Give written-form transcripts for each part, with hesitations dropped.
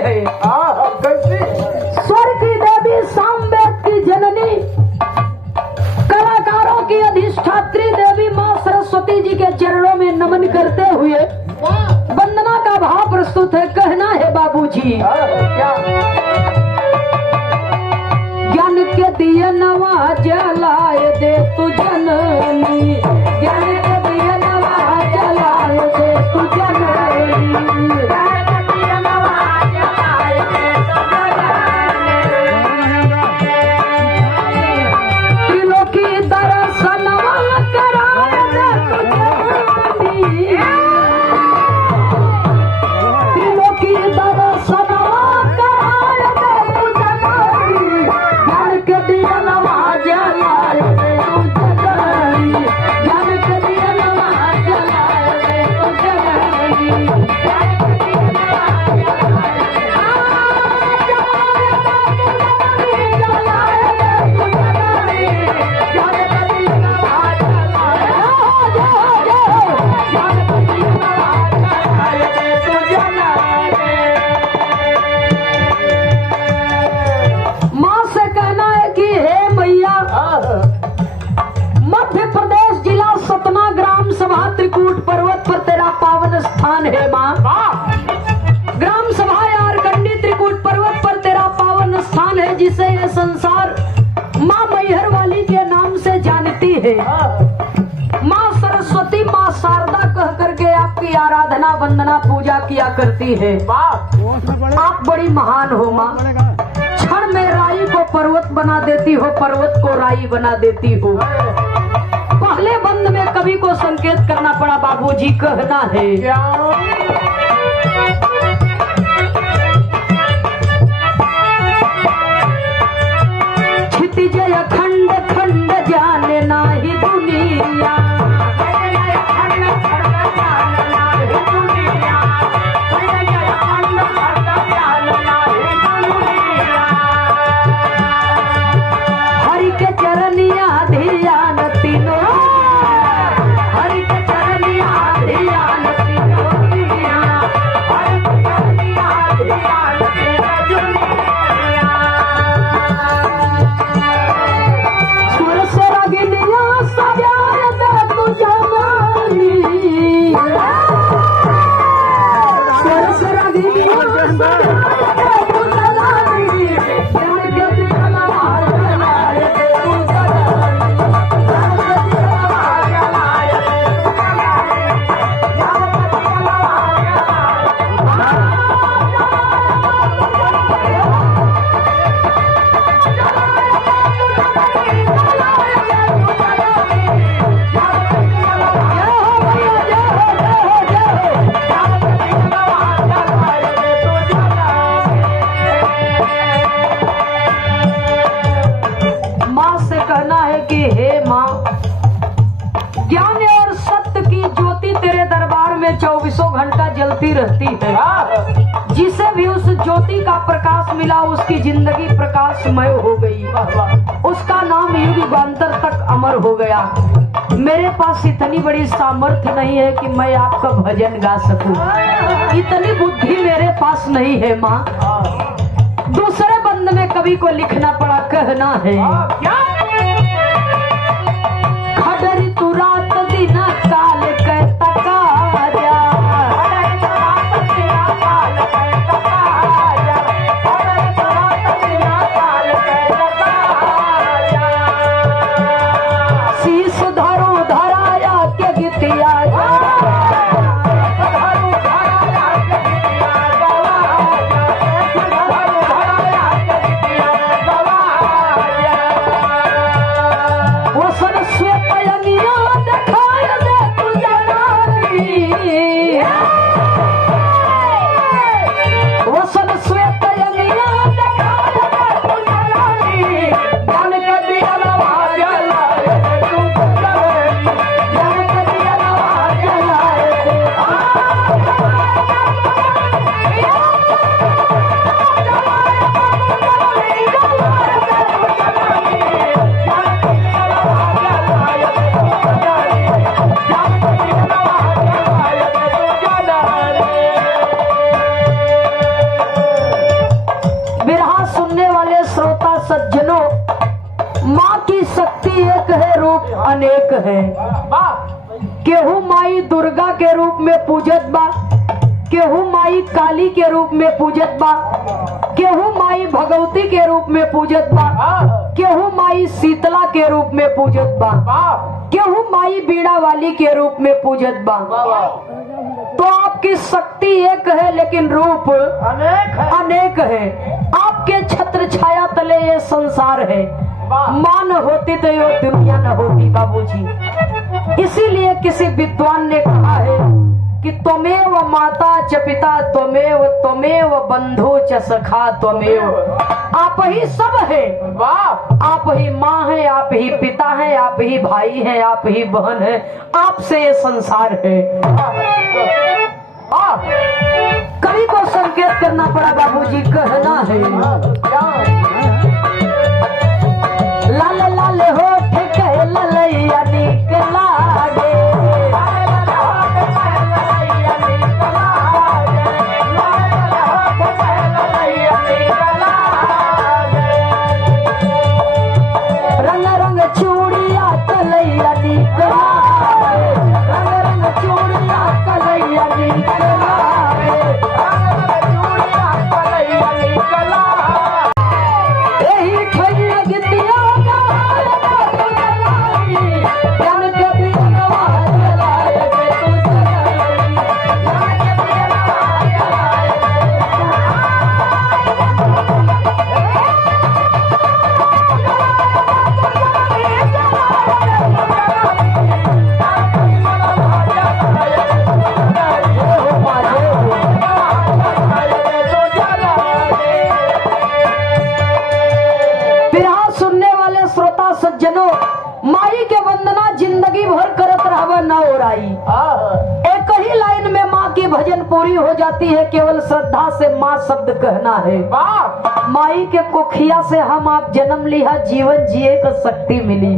हैं। कैसी? स्वर की देवी, सामवेद की जननी, कलाकारों की अधिष्ठात्री देवी माँ सरस्वती जी के चरणों में नमन करते हुए वंदना का भाव प्रस्तुत है। कहना है बाबूजी, क्या? ज्ञान के दिए नवा जलाए दे तू जननी, ज्ञान के दिए नवा जलाए दे तू जननी। त्रिलोकी दर्शनवा कराए दे तू जननी, त्रिलोकी दर्शनवा कराए दे तू जननी। ज्ञान के दिए नवा जलाए दे तू जननी, ज्ञान के दिए नवा जलाए दे तू जननी। माँ से कहना है कि हे मैया, मध्य प्रदेश जिला सतना ग्राम सभा त्रिकूट पर्वत पर तेरा पावन स्थान है माँ। ग्राम सभा यारकंडी त्रिकूट पर्वत पर तेरा पावन स्थान है, जिसे ये संसार माँ मैहर वाली के नाम से जानती है। माँ सरस्वती, माँ शारदा कह करके आपकी आराधना वंदना पूजा किया करती है। आप बड़ी महान हो माँ। क्षण में राई को पर्वत बना देती हो, पर्वत को राई बना देती हो। पहले बंद में कवि को संकेत करना पड़ा बाबूजी। कहना है, क्षितिजय खंड खंड जाने नाही दुनिया, हरि के चरनिया ध्यान तीनों, हरि के चरनिया ध्यान तीनों दुनिया, हरि के चरनिया ध्यान तीनों दुनिया। सुर से रगिनिया सजाए दे तू जवानी, सुर से रगिनिया सजाए दे तू जवानी। ज्ञान के दिया नवा जलाए दे तू जवानी, ज्ञान के दिया नवा जलाए दे तू जवानी, ज्ञान के दिया माँ से कहना है कि हे माँ, ज्ञान और सत्य की ज्योति तेरे दरबार में 24 घंटा जलती रहती है। जिसे भी उस ज्योति का प्रकाश मिला उसकी जिंदगी प्रकाशमय हो गई, उसका नाम युग युगांतर तक अमर हो गया। मेरे पास इतनी बड़ी सामर्थ्य नहीं है कि मैं आपका भजन गा सकूं, इतनी बुद्धि मेरे पास नहीं है माँ। दूसरे बंद में कवि को लिखना पड़ा। कहना है, खडरी तू रात दिन काल कहता कार्या, शीश धरो धराया के गीतिया, है। केहू माई दुर्गा के रूप में पूजत बा, केहू माई काली के रूप में पूजत बा, केहू माई भगवती के रूप में पूजत बा, केहू माई शीतला के रूप में पूजत बा, केहू माई बीड़ा वाली के रूप में पूजत बा। तो आपकी शक्ति एक है लेकिन रूप अनेक है। आपके छत्र छाया तले ये संसार है। मान होती तो ये दुनिया न होती बाबूजी। इसीलिए किसी विद्वान ने कहा है कि त्वमेव माता च पिता त्वमेव बंधु च सखा त्वमेव। आप ही सब है, आप ही माँ है, आप ही पिता है, आप ही भाई है, आप ही बहन है, आपसे ये संसार है। कवि को संकेत करना पड़ा बाबूजी, कहना है लाल लाल होठ के ललैया निकला गे, रंग रंग चूड़िया कलैया निकला, रंग रंग चूड़िया कलैया निकला, यही ठैया गिद्दिया माई के वंदना जिंदगी भर करत रहबा न ओराई। एक ही लाइन में माँ की भजन पूरी हो जाती है, केवल श्रद्धा से माँ शब्द कहना है। माई के कोखिया से हम आप जन्म लिया, जीवन जिए का शक्ति मिली,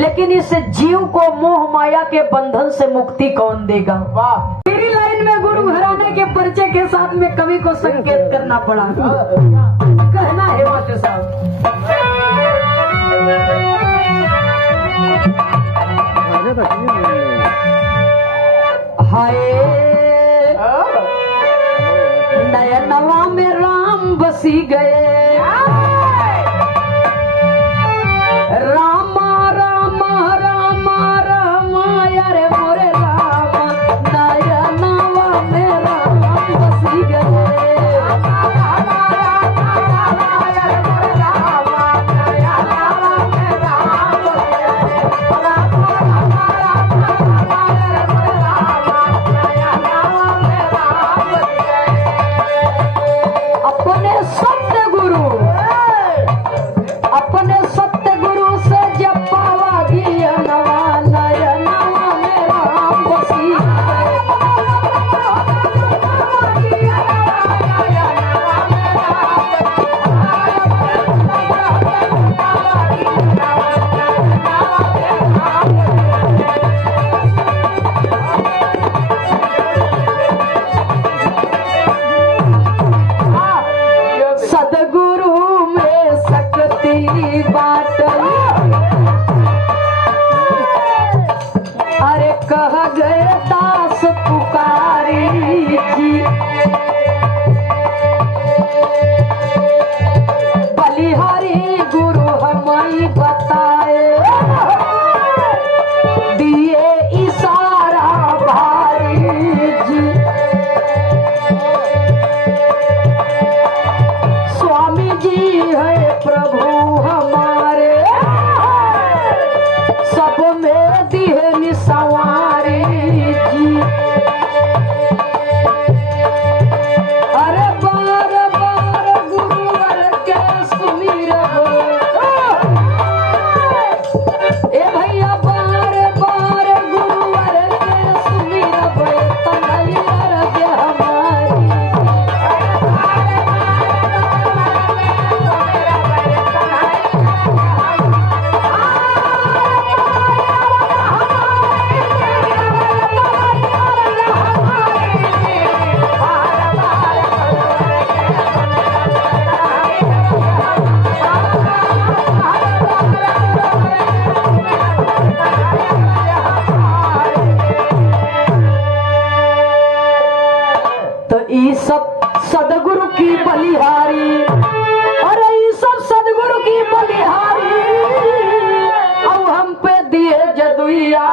लेकिन इस जीव को मोह माया के बंधन से मुक्ति कौन देगा। मेरी लाइन में गुरु घराने के परिचय के साथ में कवि को संकेत करना पड़ा। कहना है मास्टर साहब, हाय नयनवा में राम बसी गए, रामा रामा रामा रामा यारे मोरे रामा, नयनवा में राम बसी गए, ए भैया बार बार गुरुवर सदगुरु की बलिहारी, अरे ये सब सदगुरु की बलिहारी, अब हम पे दिए जदुइया